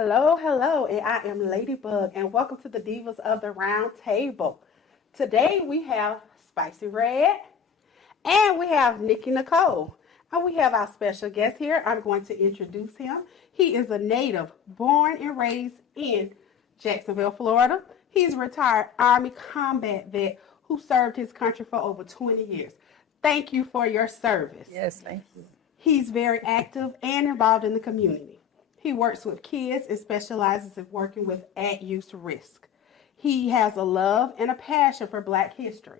Hello, hello, and I am Ladybug, and welcome to the Divas of the Round Table. Today we have Spicy Red, and we have Nikki Nicole, and we have our special guest here. I'm going to introduce him. He is a native, born and raised in Jacksonville, Florida. He's a retired Army combat vet who served his country for over 20 years. Thank you for your service. Yes, thank you. He's very active and involved in the community. He works with kids and specializes in working with at-use risk. He has a love and a passion for Black history.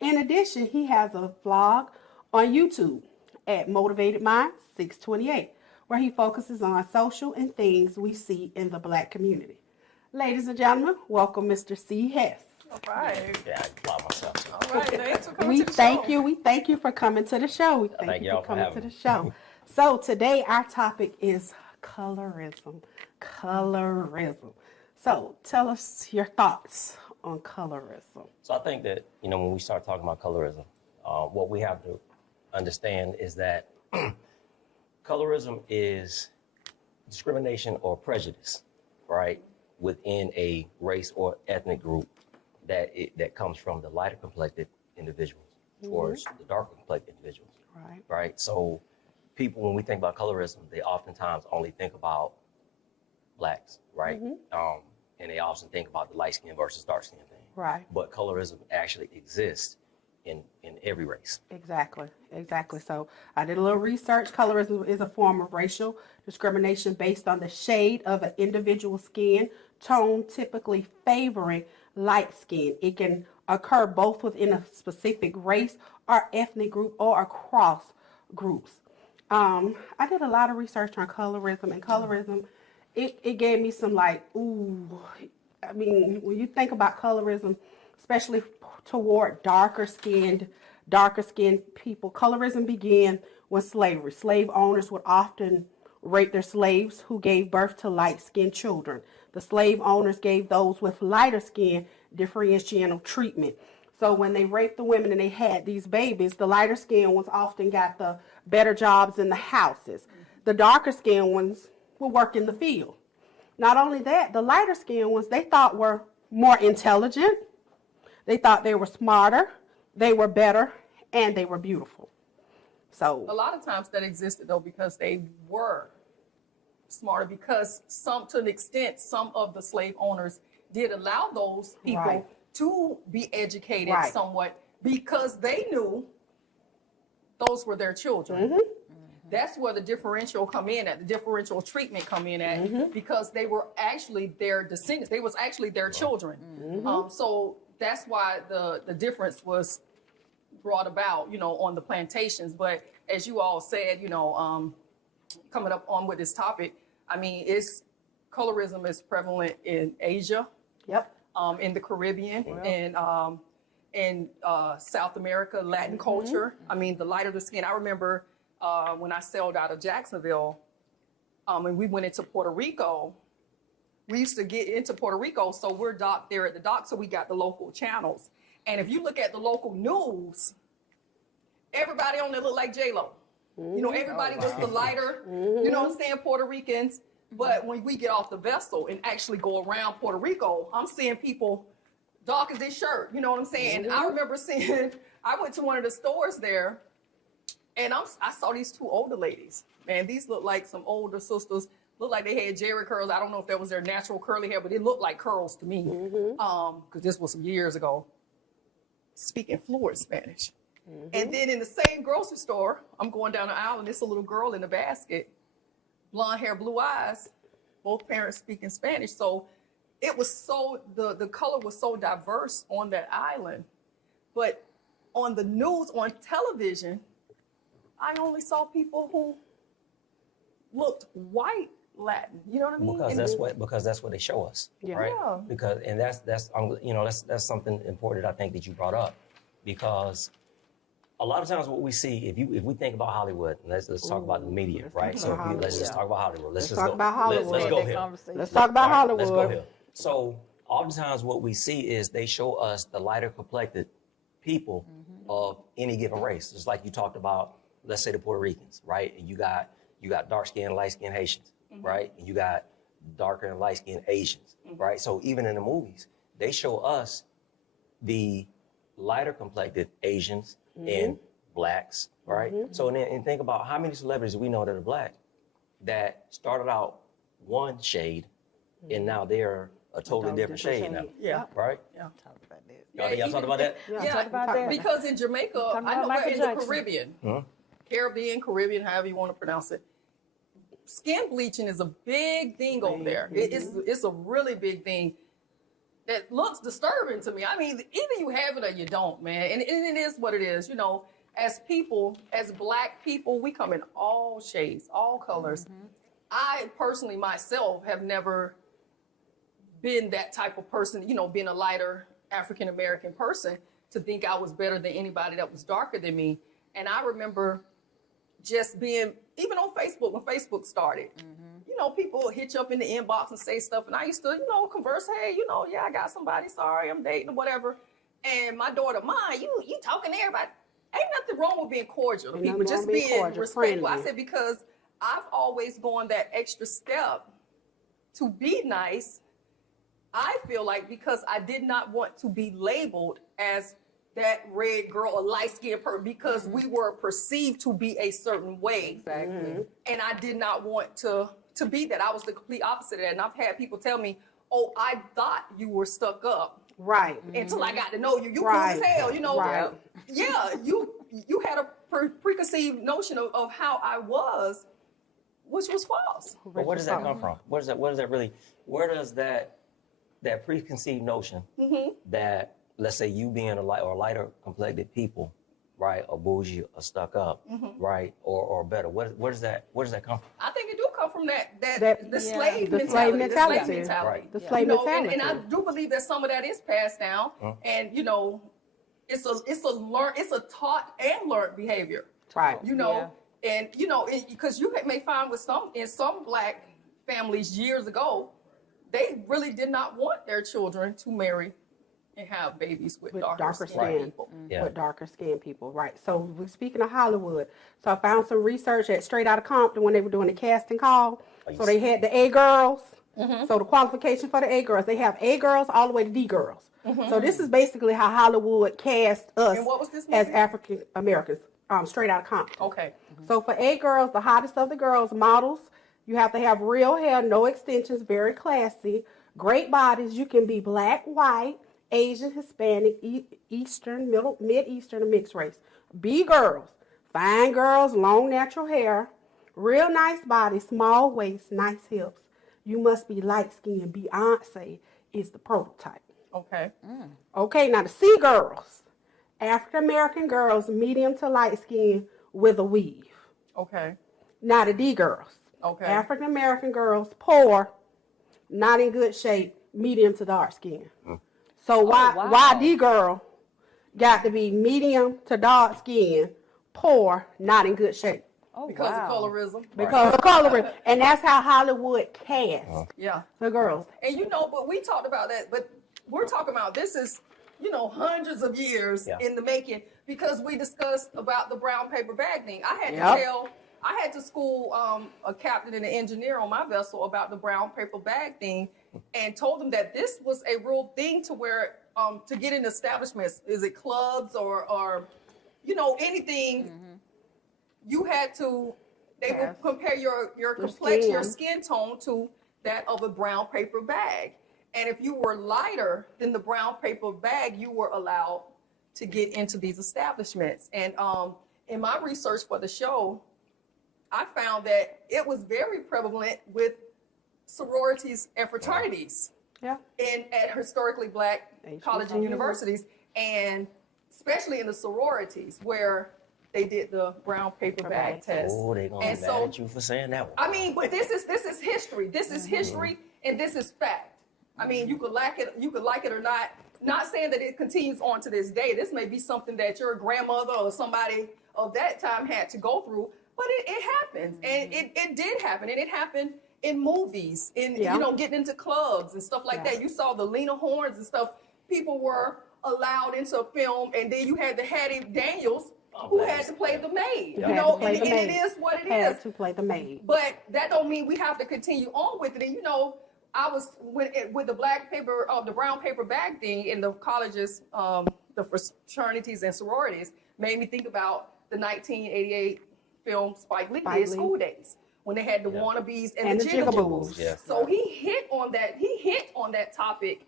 In addition, he has a vlog on YouTube at Motivated Mind 628, where he focuses on social and things we see in the Black community. Ladies and gentlemen, welcome Mr. Cee Hess. All right. Yeah, I applaud myself. All right, thanks for coming We to the thank show. you. We thank you for coming to the show. We thank you for coming to the show. So today our topic is colorism. Colorism. So tell us your thoughts on colorism. So I think that, when we start talking about colorism, what we have to understand is that colorism is discrimination or prejudice, right, within a race or ethnic group that comes from the lighter complected individuals towards the darker complected individuals. Right. So people, when we think about colorism, they oftentimes only think about Blacks, right? And they often think about the light skin versus dark skin thing. Right. But colorism actually exists in every race. Exactly. So I did a little research. Colorism is a form of racial discrimination based on the shade of an individual's skin tone, typically favoring light skin. It can occur both within a specific race or ethnic group or across groups. I did a lot of research on colorism, and colorism, it gave me some when you think about colorism, especially toward darker skinned people, colorism began with slavery. Slave owners would often rape their slaves who gave birth to light-skinned children. The slave owners gave those with lighter skin differential treatment. So when they raped the women and they had these babies, the lighter skinned ones often got the better jobs in the houses. The darker skinned ones would work in the field. Not only that, the lighter skinned ones they thought were more intelligent, they thought they were smarter, they were better, and they were beautiful. So A lot of times that existed though because they were smarter, because to an extent, some of the slave owners did allow those people to be educated somewhat because they knew those were their children. That's where the differential come in at, the differential treatment come in at, because they were actually their descendants. They was actually their children. So that's why the difference was brought about, on the plantations. But as you all said, coming up on with this topic, colorism is prevalent in Asia. Yep. In the Caribbean and in South America, Latin culture. The lighter the skin. I remember when I sailed out of Jacksonville and we went into Puerto Rico, we used to get into Puerto Rico, so we're docked there at the dock, so we got the local channels. And if you look at the local news, everybody on there looked like J-Lo. Everybody was the lighter, you know what I'm saying, Puerto Ricans. But when we get off the vessel and actually go around Puerto Rico, I'm seeing people dark as this shirt, you know what I'm saying? And I remember I went to one of the stores there, and I saw these two older ladies. Man, these look like some older sisters. Looked like they had Jerry curls. I don't know if that was their natural curly hair, but it looked like curls to me. Because this was some years ago. Speaking fluent Spanish. And then in the same grocery store, I'm going down the aisle, and there's a little girl in the basket. Blonde hair, blue eyes, both parents speaking Spanish. So it was the color was so diverse on that island. But on the news, on television, I only saw people who looked white Latin. You know what I mean? Because that's what they show us, right? Yeah. That's something important that I think that you brought up, because a lot of times what we see, if we think about Hollywood, let's talk about the media, right? So let's just talk about Hollywood. Let's talk about Hollywood. Let's go here. Let's talk about Hollywood. Let's go here. So oftentimes what we see is they show us the lighter complected people of any given race. Just like you talked about, let's say the Puerto Ricans, right? And you got dark skinned, light skinned Haitians, right? And you got darker and light-skinned Asians, right? So even in the movies, they show us the lighter complected Asians and blacks, right? So and think about how many celebrities we know that are black that started out one shade and now they're a totally different shade now. Yeah. Right? Yeah. Talk about that. Y'all talked about that? Yeah, talk about that. because in Jamaica, Talk I about know Michael in the Jackson. Caribbean, Uh-huh. Caribbean, however you want to pronounce it, skin bleaching is a big thing over there. It's a really big thing that looks disturbing to me. I mean, either you have it or you don't, man. And it is what it is. You know, as people, as black people, we come in all shades, all colors. I personally myself have never been that type of person, you know, being a lighter African-American person, to think I was better than anybody that was darker than me. And I remember just being, even on Facebook, when Facebook started, you know, people would hit you up in the inbox and say stuff. And I used to, you know, converse, hey, you know, yeah, I got somebody, sorry, I'm dating or whatever. And my daughter, Mom, you talking to everybody. Ain't nothing wrong with being cordial to Ain't people, nothing just wrong being being cordial, respectful. I friendly. said, because I've always gone that extra step to be nice. I feel like because I did not want to be labeled as that red girl or light-skinned person, because we were perceived to be a certain way. Exactly. And I did not want to be that. I was the complete opposite of that. And I've had people tell me, oh, I thought you were stuck up Right. until I got to know you. You Right. cool as hell, you know. Right. Yeah, you had a preconceived notion of how I was, which was false. But where does that come from? Where does that preconceived notion that, let's say, you being a lighter complected people, right, or bougie or stuck up, right, or better, where does that come from? I think it do come from the The slave slave mentality. mentality. Right. The You slave know, mentality. and I do believe that some of that is passed down, and you know, it's a taught and learned behavior. Right. You know, and you know, because you may find in some black families years ago, they really did not want their children to marry and have babies with darker skin people. Yeah. With darker skinned people, right? So we're speaking of Hollywood. So I found some research at Straight Outta Compton when they were doing the casting call. So they had the A girls. So the qualification for the A girls, they have A girls all the way to D girls. So this is basically how Hollywood cast us And what was this as movie? African Americans. Straight Outta Compton. Okay. So for A girls, the hottest of the girls, models, you have to have real hair, no extensions, very classy, great bodies. You can be black, white, Asian, Hispanic, Eastern, Mid-Eastern, or mixed race. B girls, fine girls, long natural hair, real nice body, small waist, nice hips. You must be light-skinned. Beyonce is the prototype. Okay. Okay, now the C girls, African-American girls, medium to light-skinned with a weave. Okay. Now the D girls. Okay. African American girls, poor, not in good shape, medium to dark skin. So why D girl got to be medium to dark skin, poor, not in good shape? Oh, Because wow. of colorism. Because of coloring. And that's how Hollywood cast Yeah. the girls. And you know, but we talked about that, but we're talking about this is, you know, hundreds of years in the making, because we discussed about the brown paper bag thing. I had to school a captain and an engineer on my vessel about the brown paper bag thing, and told them that this was a real thing to where to get in establishments, is it clubs or you know, anything, you had to, they would compare your complexion, your skin tone to that of a brown paper bag. And if you were lighter than the brown paper bag, you were allowed to get into these establishments. And in my research for the show, I found that it was very prevalent with sororities and fraternities Yeah. at historically black colleges and universities, and especially in the sororities where they did the brown paper bag test. Oh, they're going to be mad at you for saying that one. I mean, but this is history. This is history, and this is fact. I mean, you could like it or not. Not saying that it continues on to this day. This may be something that your grandmother or somebody of that time had to go through, but it happens, and it did happen, and it happened in movies, you know, getting into clubs and stuff like that. You saw the Lena Hornes and stuff. People were allowed into a film, and then you had the Hattie Daniels who had to play the maid. Who You had know, to play and the maid. it is what it Had is. to play the maid. But that don't mean we have to continue on with it. And you know, I was with the black paper, the brown paper bag thing in the colleges, the fraternities and sororities made me think about the 1988 film Spike Lee did, School Days, when they had the wannabes and the jigaboos. Yeah. So he hit on that topic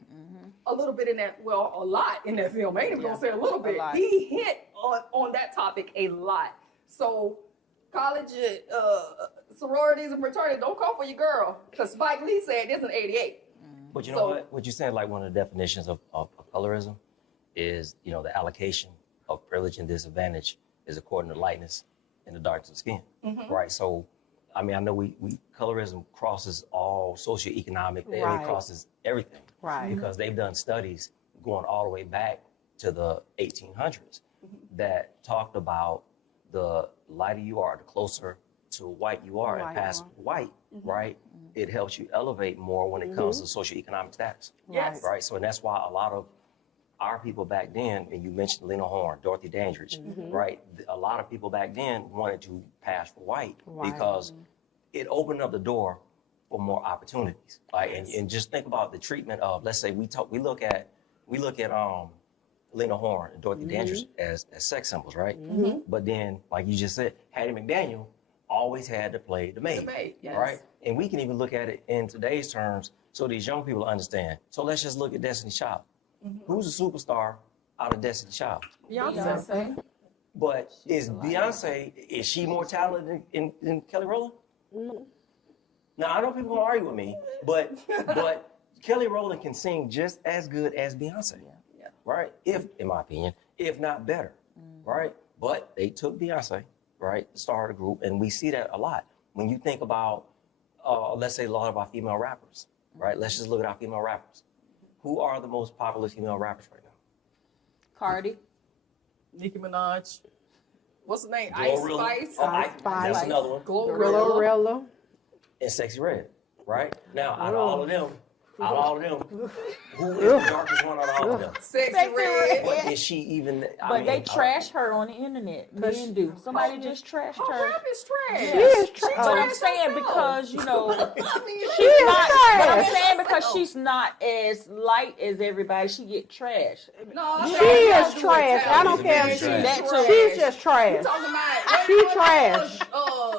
a little bit in that, well, a lot in that film. I ain't even gonna say a little bit. He hit on that topic a lot. So college sororities and fraternities, don't call for your girl, because Spike Lee said this in '88. But you know what you said, like one of the definitions of colorism is, you know, the allocation of privilege and disadvantage is according to lightness and the darkness of skin, right? So, I mean, I know we colorism crosses all socioeconomic, it crosses everything, Right. Because they've done studies going all the way back to the 1800s that talked about the lighter you are, the closer to white you are, and past white, right? It helps you elevate more when it comes to socioeconomic status. Yes. Right. So, and that's why a lot of our people back then, and you mentioned Lena Horne, Dorothy Dandridge, right? A lot of people back then wanted to pass for white because it opened up the door for more opportunities. Right. And just think about the treatment of, let's say we look at Lena Horne and Dorothy Dandridge as sex symbols, right? But then, like you just said, Hattie McDaniel always had to play the maid, right? And we can even look at it in today's terms so these young people understand. So let's just look at Destiny's Child. Who's a superstar out of Destiny's Child? Beyonce. But is Beyonce, is she more talented than Kelly Rowland? Now, I know people gonna argue with me, but Kelly Rowland can sing just as good as Beyonce, right? In my opinion, if not better, right? But they took Beyonce, right, the star of the group, and we see that a lot. When you think about, let's say a lot of our female rappers, right? Let's just look at our female rappers. Who are the most popular female rappers right now? Cardi. Nicki Minaj. What's the name? Glorilla. Ice Spice. Ice Spice. That's another one. Glorilla. And Sexy Red, right? Now, out of all of them, who is the darkest one out of all of them? Sexy Red. But is she even? But they trash her on the internet. Men do. Somebody just trashed Oh, her. rap is trash. She is trash. But I'm trashed saying herself. because, you know, I mean, She is but I'm trash. saying because she's not as light as everybody, she get trashed. No, She that is has to do with trash. I don't talent. care if She's she's That trash. too. She's just trash. You talking about She trash.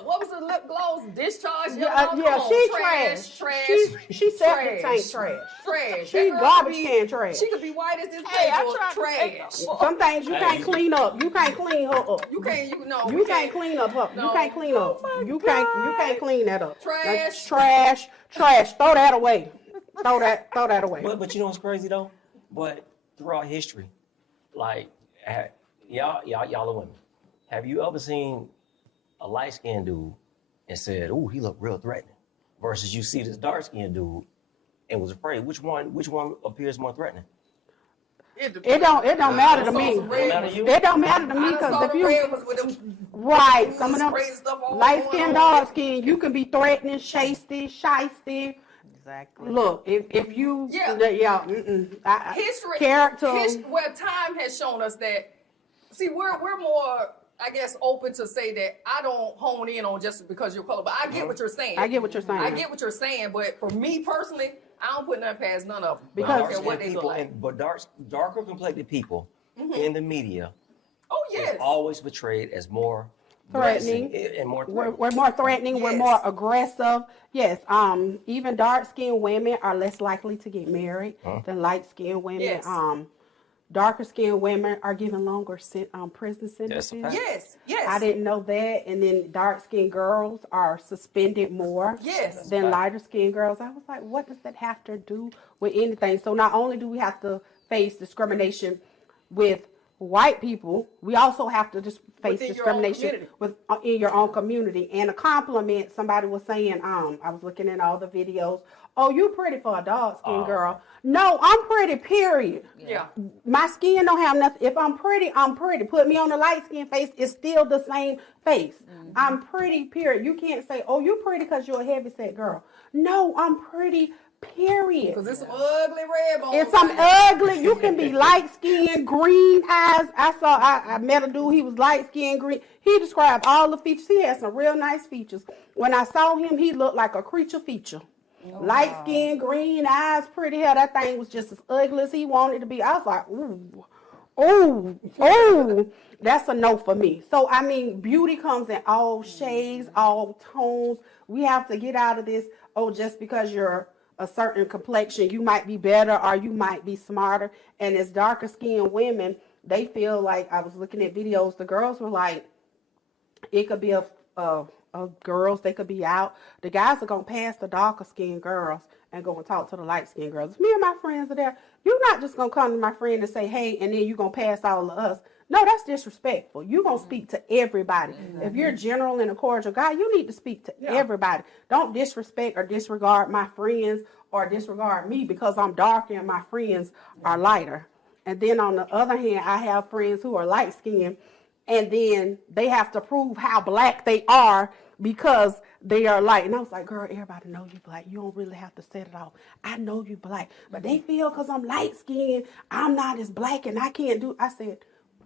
What was the lip gloss? Discharge? Yeah, she trash. Trash. She septic tank trash. Trash. She That girl garbage could be- can trash. She could be white as this Hey, I paper. tried to take Trash. Some things you can't clean up. You can't clean her up. You can't. You can't clean up her. You No. can't clean up. You can't clean that up. Trash. Like, trash. Throw that away. Throw that away. But you know what's crazy though? But throughout history, like y'all are women. Have you ever seen a light skinned dude and said, "Ooh, he looked real threatening," versus you see this dark skinned dude and was afraid? Which one appears more threatening? It don't matter to me. It don't matter to me because if you some of them light skin, dark skin, you can be threatening, shysty. Exactly. Look, if you History. character. Well, time has shown us that. See, we're more, I guess, open to say that I don't hone in on just because you're color, but I get what you're saying. I get what you're saying. I get what you're saying, but for me personally, I don't put nothing past none of them. Because- I don't care what they look like. But darker complected people in the media Oh is yes. always portrayed as more Threatening. menacing and more We're threatening. more threatening. We're Yes. more aggressive. Yes. Even dark skinned women are less likely to get married than light skinned women. Yes. Darker skinned women are given longer prison sentences. fact. Yes. I didn't know that. And then dark skinned girls are suspended more Yes. than lighter skinned girls. I was like, what does that have to do with anything? So not only do we have to face discrimination with white people, we also have to just face Within your own discrimination in your own community. And a compliment, somebody was saying, I was looking at all the videos. Oh, you pretty for a dark skinned girl. No, I'm pretty, period. Yeah. My skin don't have nothing. If I'm pretty, I'm pretty. Put me on a light skin face, it's still the same face. I'm pretty, period. You can't say, oh, you're pretty because you're a heavyset girl. No, I'm pretty, Period. Because it's some ugly red bones. It's some ugly. You can be light skinned, green eyes. I met a dude. He was light skinned, green. He described all the features. He had some real nice features. When I saw him, he looked like a creature feature. Light skin, green eyes, pretty hair. That thing was just as ugly as he wanted to be. I was like, ooh, ooh, ooh. That's a no for me. So, I mean, beauty comes in all shades, all tones. We have to get out of this, just because you're a certain complexion, you might be better or you might be smarter. And as darker skinned women, they feel like, I was looking at videos, the girls were like, it could be a girls, they could be out. The guys are going to pass the darker skinned girls and go and talk to the light skinned girls. If me and my friends are there, you're not just going to come to my friend and say, hey, and then you're going to pass all of us. No, that's disrespectful. You're going to speak to everybody. If you're general and a cordial guy, you need to speak to everybody. Don't disrespect or disregard my friends or disregard me because I'm darker and my friends are lighter. And then on the other hand, I have friends who are light skinned, and then they have to prove how black they are because they are light. And I was like, girl, everybody know you black. You don't really have to set it off. I know you black. But they feel because I'm light skinned, I'm not as black and I can't do. I said,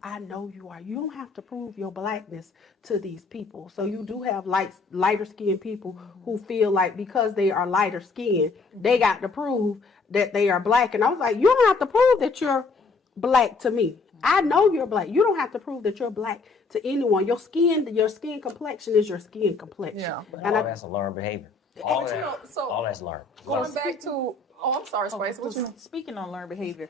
I know you are. You don't have to prove your blackness to these people. So you do have lighter skinned people who feel like because they are lighter skinned, they got to prove that they are black. And I was like, you don't have to prove that you're black to me. I know you're black. You don't have to prove that you're black to anyone. Your skin complexion is your skin complexion. Yeah. And all that's a learned behavior. All that's learned. Going back to, I'm sorry, Spice. Speaking on learned behavior,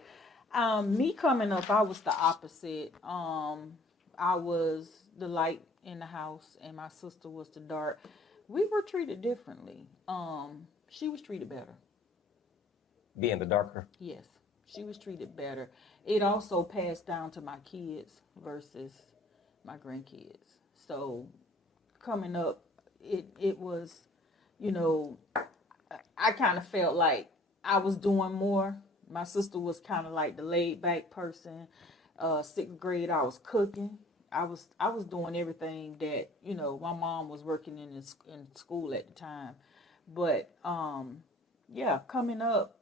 me coming up, I was the opposite. I was the light in the house, and my sister was the dark. We were treated differently. She was treated better. Being the darker? Yes, she was treated better. It also passed down to my kids versus my grandkids. So coming up, it was, I kind of felt like I was doing more. My sister was kind of like the laid back person. 6th grade, I was cooking. I was doing everything that, my mom was working in school at the time. But coming up,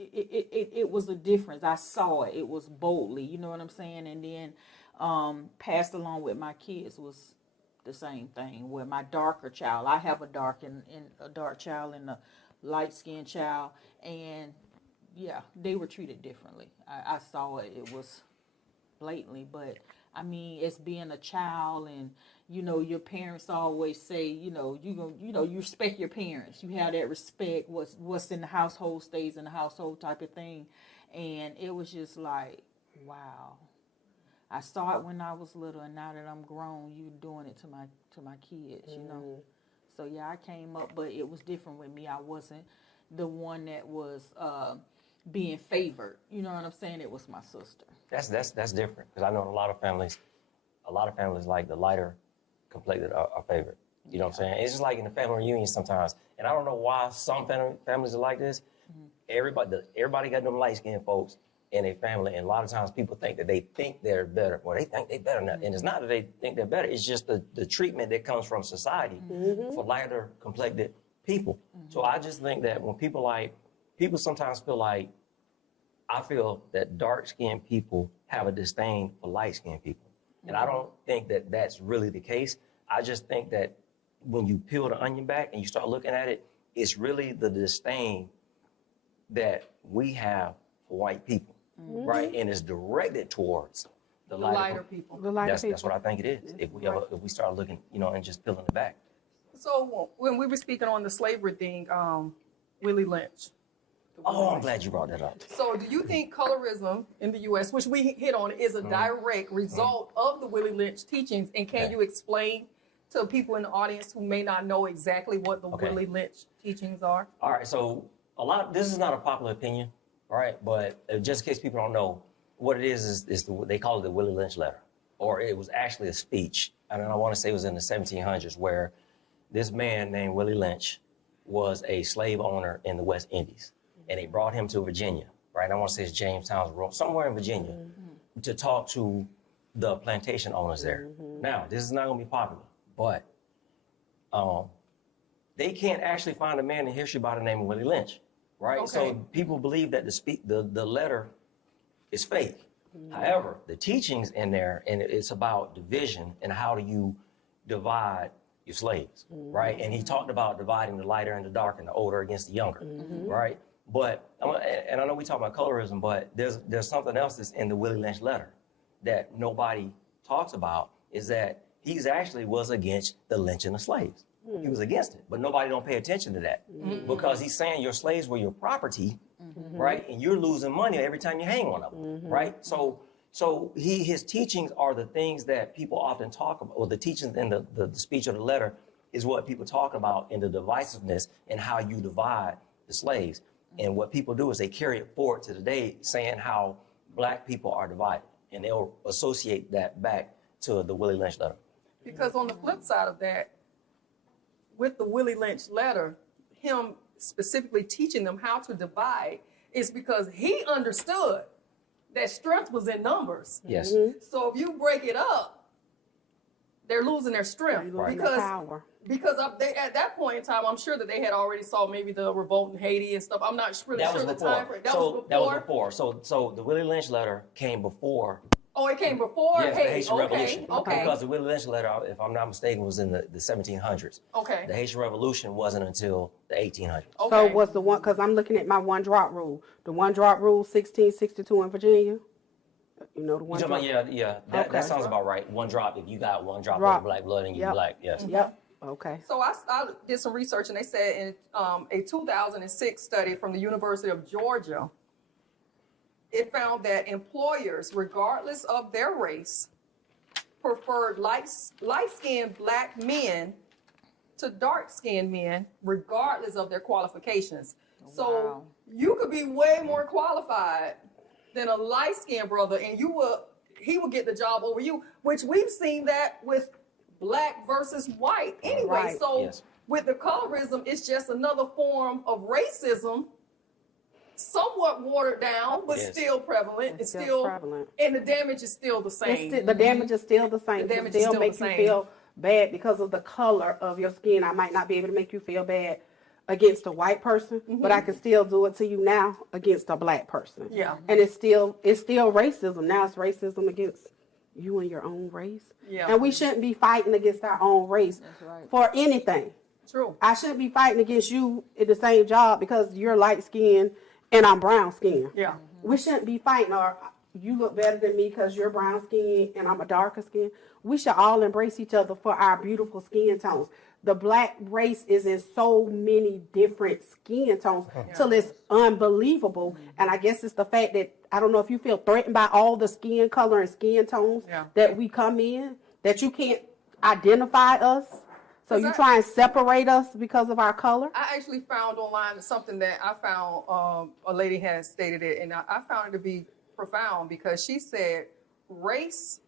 it was a difference. I saw it. It was boldly, you know what I'm saying? And then passed along with my kids was the same thing. Where my darker child, I have a dark child and a light skinned child, and they were treated differently. I saw it. It was blatantly, but I mean, it's being a child, and your parents always say, you respect your parents. You have that respect. What's in the household stays in the household type of thing. And it was just like, wow. I saw it when I was little, and now that I'm grown, you doing it to my kids, So I came up, but it was different with me. I wasn't the one that was being favored. You know what I'm saying? It was my sister. That's different, because I know a lot of families like the lighter complected are favored. You know what I'm saying? It's just like in the family reunion sometimes, and I don't know why some families are like this. Everybody got them light-skinned folks in a family, and a lot of times people think that they think they're better, or they think they're better than that. And it's not that they think they're better, it's just the treatment that comes from society for lighter complected people. So I just think that when people sometimes feel like, I feel that dark-skinned people have a disdain for light-skinned people. And I don't think that that's really the case. I just think that when you peel the onion back and you start looking at it, it's really the disdain that we have for white people, right? And it's directed towards the lighter people. That's what I think it is. If we start looking, and just peeling it back. So when we were speaking on the slavery thing, Willie Lynch. Oh, I'm glad you brought that up. So do you think colorism in the U.S., which we hit on, is a direct result of the Willie Lynch teachings? And can you explain to people in the audience who may not know exactly what the Willie Lynch teachings are? All right, so this is not a popular opinion, all right? But just in case people don't know, what it is they call it the Willie Lynch letter. Or it was actually a speech, and I want to say it was in the 1700s, where this man named Willie Lynch was a slave owner in the West Indies. And they brought him to Virginia, right? I want to say it's Jamestown, somewhere in Virginia, to talk to the plantation owners there. Now, this is not going to be popular, but they can't actually find a man in history by the name of Willie Lynch. right? Okay. So people believe that the letter is fake. However, the teachings in there, and it's about division and how do you divide your slaves, right? And he talked about dividing the lighter and the dark and the older against the younger, right? But, and I know we talk about colorism, but there's something else that's in the Willie Lynch letter that nobody talks about, is that he's actually was against the lynching of slaves. He was against it, but nobody don't pay attention to that because he's saying your slaves were your property, right? And you're losing money every time you hang one of them, right? So his teachings are the things that people often talk about, or the teachings in the speech or the letter is what people talk about in the divisiveness and how you divide the slaves. And what people do is they carry it forward to today, saying how black people are divided, and they'll associate that back to the Willie Lynch letter. Because on the flip side of that, with the Willie Lynch letter, him specifically teaching them how to divide is because he understood that strength was in numbers. Yes. So if you break it up, they're losing their strength. Right. Because Power. they, at that point in time, I'm sure that they had already saw maybe the revolt in Haiti and stuff. I'm not really That sure was the before. time frame. That was before. So the Willie Lynch letter came before. Oh, it came before Yes, the Haiti. Haitian Revolution. Okay. Because the Willie Lynch letter, if I'm not mistaken, was in the 1700s. Okay. The Haitian Revolution wasn't until the 1800s. Okay. So what's the one, because I'm looking at my one drop rule. The one drop rule, 1662 in Virginia. You know the one You drop? talking about, yeah. That Okay. sounds about right. One drop, if you got one drop Drop. of black blood and you Yep. black, yes. Yep. Okay. So I did some research, and they said in a 2006 study from the University of Georgia, it found that employers, regardless of their race, preferred light-skinned black men to dark-skinned men, regardless of their qualifications. So Wow. you could be way more qualified than a light-skinned brother, and he will get the job over you, which we've seen that with black versus white anyway. Right. So Yes. with the colorism, it's just another form of racism, somewhat watered down, but Yes. still prevalent. It's still still prevalent. and the damage is still the It's same. the damage is still the same. The It damage is still still makes the you same. feel bad because of the color of your skin. I might not be able to make you feel bad against a white person, but I can still do it to you now against a black person. Yeah. And it's still racism. Now it's racism against you and your own race. Yeah. And we shouldn't be fighting against our own race right. for anything. True. I shouldn't be fighting against you in the same job because you're light skinned and I'm brown skinned. Yeah. We shouldn't be fighting, or you look better than me because you're brown skinned and I'm a darker skin. We should all embrace each other for our beautiful skin tones. The black race is in so many different skin tones till it's unbelievable. And I guess it's the fact that, I don't know if you feel threatened by all the skin color and skin tones that we come in, that you can't identify us. So you try and separate us because of our color? I actually found online something that I found, a lady had stated it, and I found it to be profound because she said race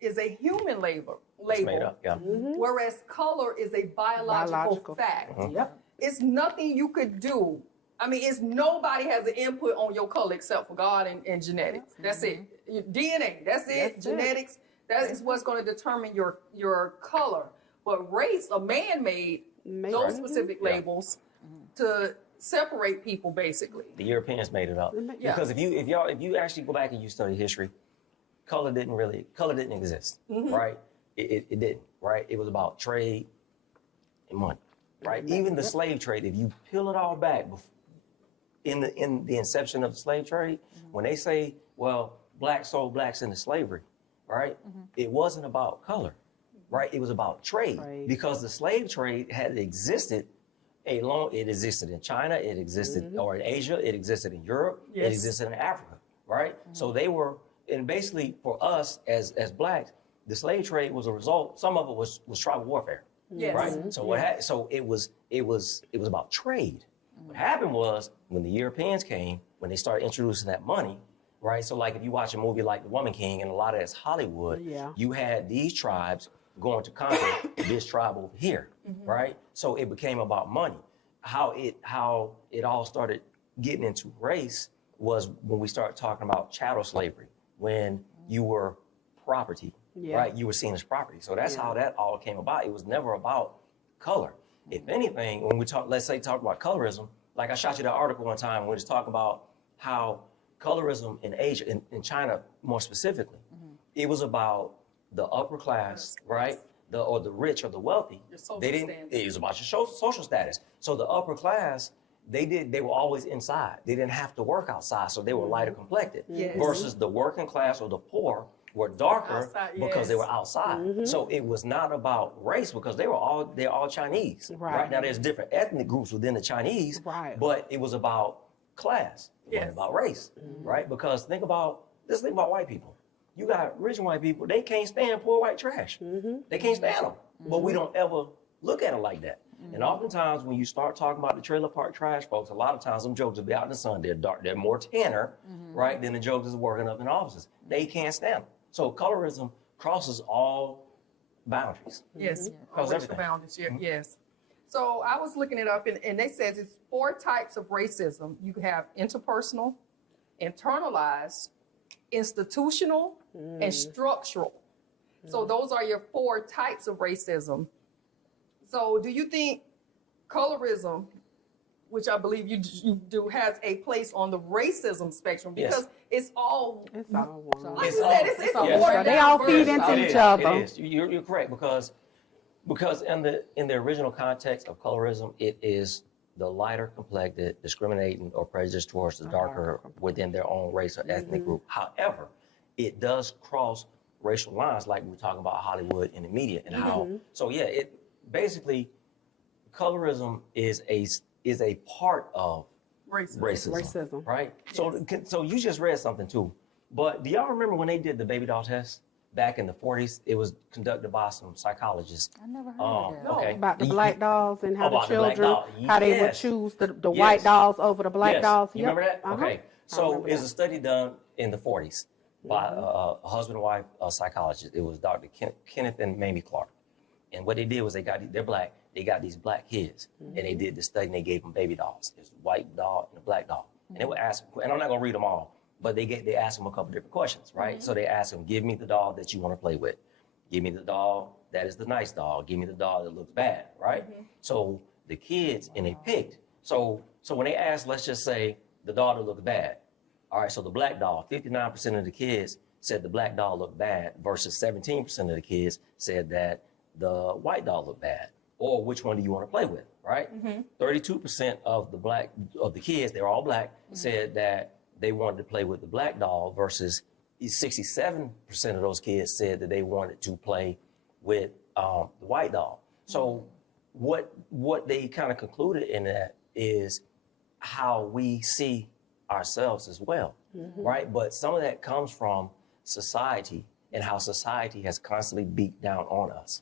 is a human label, It's made up, yeah. whereas color is a biological fact. Yep. It's nothing you could do. I mean, nobody has an input on your color except for God and genetics. That's it. Your DNA, that's it. That's it. Genetics, that is what's going to determine your color. But race, a man made those specific labels to separate people, basically. The Europeans made it up. Yeah. Because if you actually go back and you study history, color didn't exist, right? It didn't, right? It was about trade and money, right? Even the slave trade, if you peel it all back, in the inception of the slave trade, when they say, well, blacks sold blacks into slavery, right? It wasn't about color, right? It was about trade, because the slave trade had existed it existed in China, it existed or in Asia, it existed in Europe, it existed in Africa, right? So they were, and basically for us as blacks, the slave trade was a result. Some of it was tribal warfare, Yes. right? So it was about trade. What happened was when the Europeans came, when they started introducing that money, right? So like if you watch a movie like The Woman King, and a lot of that's Hollywood, you had these tribes going to conquer this tribe over here, right? So it became about money. How it all started getting into race was when we started talking about chattel slavery, when you were property, right? You were seen as property. So that's how that all came about. It was never about color. If anything, when we talk, let's say talk about colorism, like I shot you that article one time where it's talking about how colorism in Asia, in China more specifically, it was about the upper class, right? Or the rich or the wealthy. Your social They didn't. standing. It was about your social status. So the upper class, they were always inside. They didn't have to work outside, so they were lighter complected. Yes. Versus the working class or the poor were darker Outside, because they yes. were outside. So it was not about race because they're all Chinese. Right. Now there's different ethnic groups within the Chinese. Right. But it was about class. It Yes. wasn't about race. Right? Because think about white people. You got rich white people, they can't stand poor white trash. They can't stand them. But we don't ever look at it like that. And oftentimes when you start talking about the trailer park trash folks, a lot of times them jokers will be out in the sun. They're dark, they're more tanner, right, than the jokers working up in offices. They can't stand them. So colorism crosses all boundaries. Yes, Cause racial everything. boundaries. Yes. So I was looking it up, and they says it's 4 types of racism. You have interpersonal, internalized, institutional, and structural. So those are your 4 types of racism. So do you think colorism, which I believe you do, has a place on the racism spectrum? Because Yes. it's all, It's all one. like It's you all- said, it's a Yes. watered They down all feed version into of It it. each is, other. It is. You're correct because in the original context of colorism, it is the lighter complected discriminating or prejudice towards the darker within their own race or ethnic group. However, it does cross racial lines, like we were talking about Hollywood and the media and how. So yeah, it basically colorism is a part of racism. Right? So you just read something too. But do y'all remember when they did the baby doll test back in the 40s? It was conducted by some psychologists. I never heard of that. Okay. About the black dolls and how the About the black children, doll. how they would Yes. choose the white Yes. dolls over the black Yes. dolls. You Yep. remember that? Uh-huh. Okay. I So remember it's that. a study done in the 40s by a husband and wife psychologist. It was Dr. Kenneth and Mamie Clark. And what they did was they're black. They got these black kids, and they did the study, and they gave them baby dolls. There's a white doll and a black doll. And they would ask, and I'm not going to read them all, but they asked them a couple different questions, right? So they asked them, give me the doll that you want to play with. Give me the doll that is the nice doll. Give me the doll that looks bad, right? So the kids, and they picked. So when they asked, let's just say the doll that looks bad. All right, so the black doll, 59% of the kids said the black doll looked bad versus 17% of the kids said that the white doll looked bad. Or which one do you want to play with, right? 32% of the kids, they're all black, said that they wanted to play with the black doll versus 67% of those kids said that they wanted to play with the white doll. So what they kind of concluded in that is how we see ourselves as well, right? But some of that comes from society and how society has constantly beat down on us,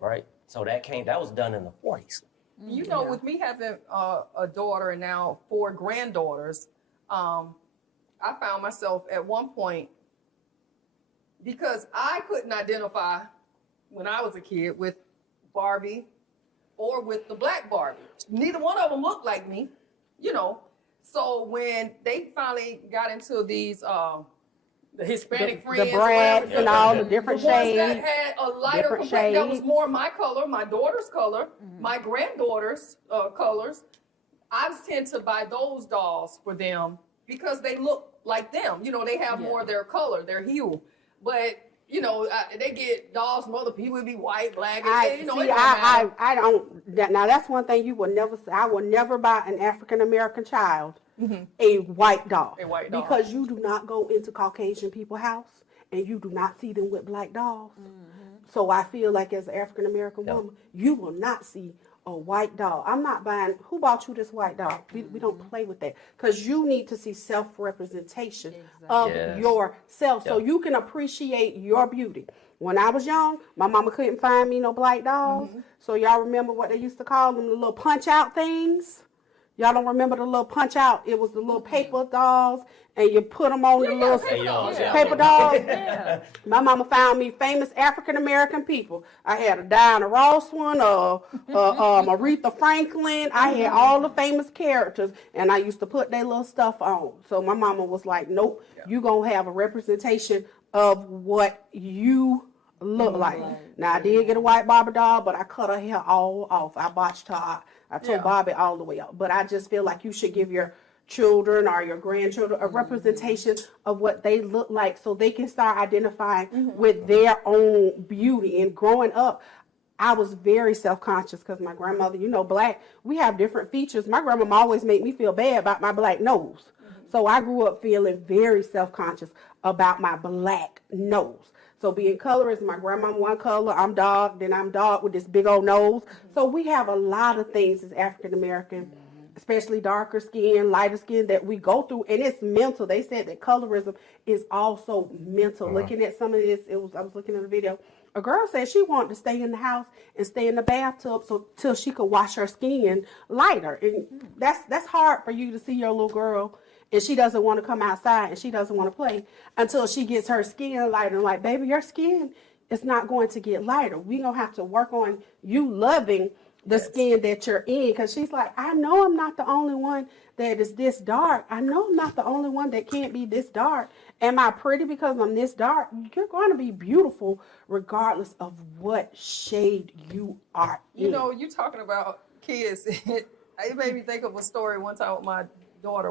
right? So that was done in the 40s. You know, with me having a daughter and now 4 granddaughters, I found myself at one point, because I couldn't identify when I was a kid with Barbie or with the black Barbie. Neither one of them looked like me, you know. So when they finally got into these the Hispanic friends, The brats whatever, and all the different the ones shades. that had a lighter different complexion, that was shades. more my color, my daughter's color, my granddaughter's colors. I tend to buy those dolls for them because they look like them. You know, they have more of their color, their hue. But you know, they get dolls from other people. It be white, black. And, you know, it don't matter. I don't. Now that's one thing you will never say. I will never buy an African American child a white doll. A white doll. Because you do not go into Caucasian people's house and you do not see them with black dolls. So I feel like as an African American woman, you will not see a white doll. I'm not buying. Who bought you this white doll? We don't play with that because you need to see self-representation of Yes. yourself so you can appreciate your beauty. When I was young, my mama couldn't find me no black dolls. So y'all remember what they used to call them, the little punch-out things? Y'all don't remember the little punch-out? It was the little paper dolls, and you put them on the little paper dolls. My mama found me famous African-American people. I had a Diana Ross one, Aretha Franklin. I had all the famous characters, and I used to put their little stuff on. So my mama was like, nope, you going to have a representation of what you look like. Now, I did get a white Barbie doll, but I cut her hair all off. I botched her. I told Yeah. Bobby all the way up. But I just feel like you should give your children or your grandchildren a representation of what they look like so they can start identifying with their own beauty. And growing up, I was very self-conscious because my grandmother, black, we have different features. My grandmama always made me feel bad about my black nose. So I grew up feeling very self-conscious about my black nose. So being colorist, my grandma one color, I'm dark, then I'm dark with this big old nose. So we have a lot of things as African American, especially darker skin, lighter skin, that we go through, and it's mental. They said that colorism is also mental. Looking at some of this, I was looking at a video. A girl said she wanted to stay in the house and stay in the bathtub till she could wash her skin lighter, and that's hard for you to see your little girl. And she doesn't want to come outside and she doesn't want to play until she gets her skin lighter. And like, baby, your skin is not going to get lighter. We're going to have to work on you loving the skin that you're in. Because she's like, I know I'm not the only one that is this dark. I know I'm not the only one that can't be this dark. Am I pretty because I'm this dark? You're going to be beautiful regardless of what shade you are in. You know, you talking about kids. It made me think of a story one time with my daughter.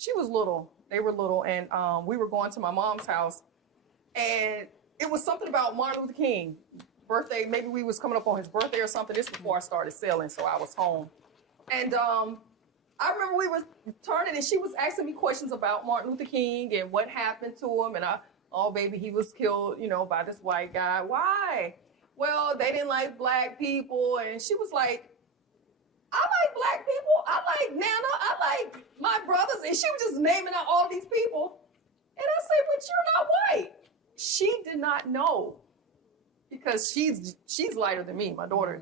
She was little. They were little, and we were going to my mom's house, and it was something about Martin Luther King birthday. Maybe we was coming up on his birthday or something. This was before I started selling, so I was home, and I remember we were turning, and she was asking me questions about Martin Luther King and what happened to him, and oh baby, he was killed, by this white guy. Why? Well, they didn't like black people, and she was like, I like black people. I like Nana. I like my brothers. And she was just naming out all these people. And I said, but you're not white. She did not know because she's lighter than me, my daughter.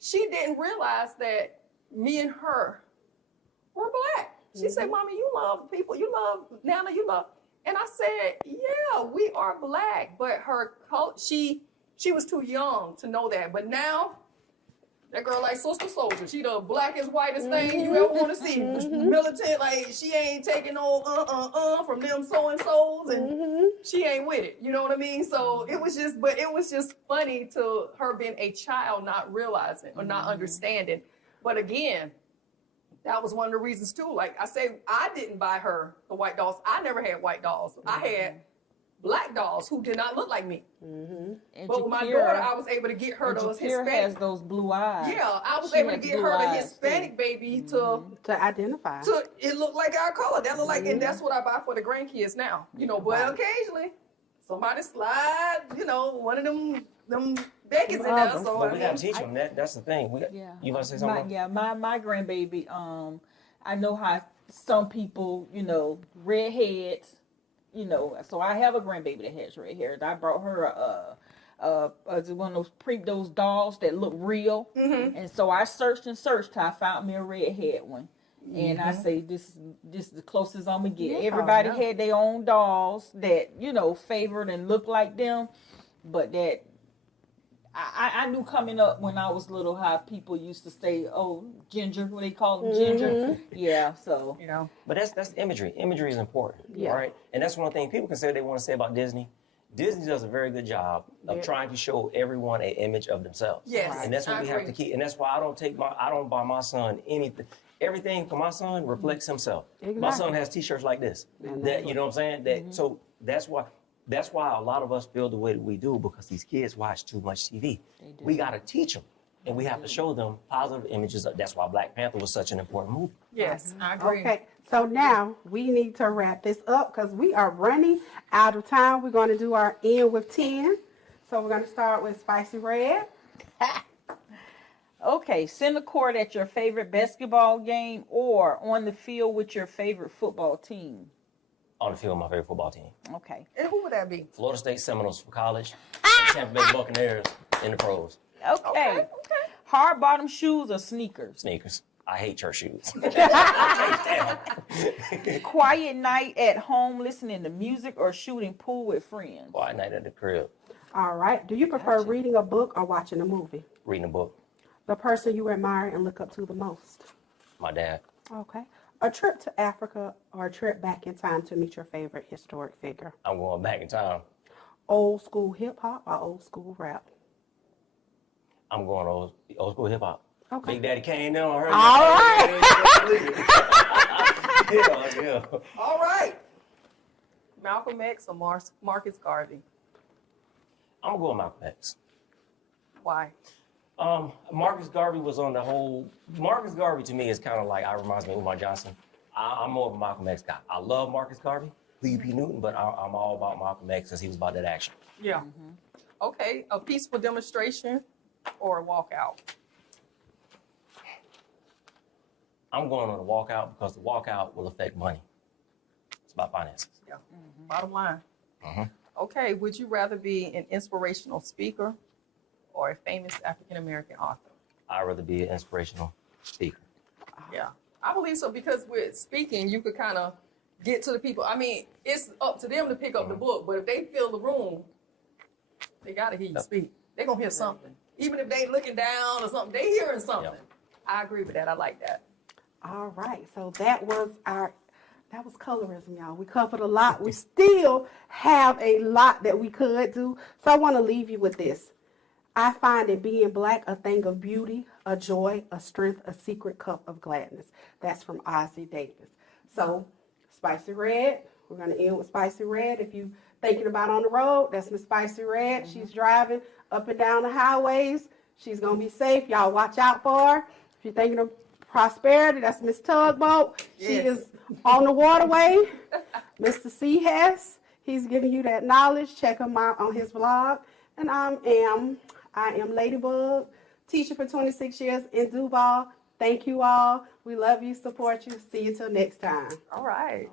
She didn't realize that me and her were black. She said, Mommy, you love people. You love Nana. You love. And I said, yeah, we are black. But her color, she was too young to know that. But now, that girl like Sister Soldier. She the blackest, whitest thing you ever want to see. Militant, like she ain't taking no from them so-and-sos, and she ain't with it. You know what I mean? So it was just funny to her being a child, not realizing or not understanding. But again, that was one of the reasons too. Like I say, I didn't buy her the white dolls. I never had white dolls. I had black dolls who did not look like me. But with my daughter, I was able to get her those Hispanic. has those blue eyes. Yeah, I was able to get her the Hispanic baby to identify. It looked like our color. That looked like, and that's what I buy for the grandkids now. But occasionally somebody slide, one of them Becky's in there. So but we gotta teach them that. That's the thing. You want to say something? My grandbaby. I know how some people, redheads. So I have a grandbaby that has red hair. I brought her one of those dolls that look real. And so I searched till I found me a redhead one. And I say this is the closest I'm gonna get. Everybody had their own dolls that favored and looked like them, but that I knew coming up when I was little how people used to say, "Oh, ginger," what they call them, ginger. Yeah, so But that's imagery. Imagery is important, right? And that's one thing people can say they want to say about Disney. Disney does a very good job of trying to show everyone an image of themselves. Yes, and that's what we have to keep. And that's why I don't buy my son anything. Everything for my son reflects himself. Exactly. My son has T-shirts like this. That you know what I'm saying? So that's why a lot of us feel the way that we do, because these kids watch too much TV. We got to teach them, and we have to show them positive images. That's why Black Panther was such an important movie. Yes, I agree. Okay, so now we need to wrap this up because we are running out of time. We're going to do our end with 10. So we're going to start with Spicy Red. Okay, center court at your favorite basketball game or on the field with your favorite football team. On the field, my favorite football team. Okay. And who would that be? Florida State Seminoles for college, and Tampa Bay Buccaneers in the pros. Okay. Hard bottom shoes or sneakers? Sneakers. I hate church shoes. Quiet night at home listening to music or shooting pool with friends? Quiet night at the crib. All right. Do you prefer reading a book or watching a movie? Reading a book. The person you admire and look up to the most? My dad. Okay. A trip to Africa or a trip back in time to meet your favorite historic figure? I'm going back in time. Old school hip hop or old school rap? I'm going old school hip hop. Okay. Big Daddy Kane down on her. All right. Yeah. All right. Malcolm X or Marcus Garvey? I'm gonna go with Malcolm X. Why? Marcus Garvey was on the whole. Marcus Garvey to me is kind of like, I reminds me of Umar Johnson. I'm more of a Malcolm X guy. I love Marcus Garvey, Lee P. Newton, but I'm all about Malcolm X because he was about that action. Yeah. Okay, a peaceful demonstration or a walkout? I'm going on a walkout because the walkout will affect money. It's about finances. Yeah. Bottom line. Mhm. Okay, would you rather be an inspirational speaker or a famous African American author? I'd rather be an inspirational speaker. Yeah, I believe so because with speaking, you could kind of get to the people. I mean, it's up to them to pick up the book, but if they fill the room, they got to hear you speak. They're going to hear something. Even if they ain't looking down or something, they hearing something. Yep. I agree with that. I like that. All right, so that was colorism, y'all. We covered a lot. We still have a lot that we could do. So I want to leave you with this. I find in being black a thing of beauty, a joy, a strength, a secret cup of gladness. That's from Ozzie Davis. So Spicy Red, we're going to end with Spicy Red. If you thinking about on the road, that's Miss Spicy Red. She's driving up and down the highways. She's going to be safe. Y'all watch out for her. If you're thinking of prosperity, that's Miss Tugboat. She Yes. is on the waterway. Mr. Cee Hess, he's giving you that knowledge. Check him out on his vlog. And I am Ladybug, teacher for 26 years in Duval. Thank you all. We love you, support you. See you till next time. All right.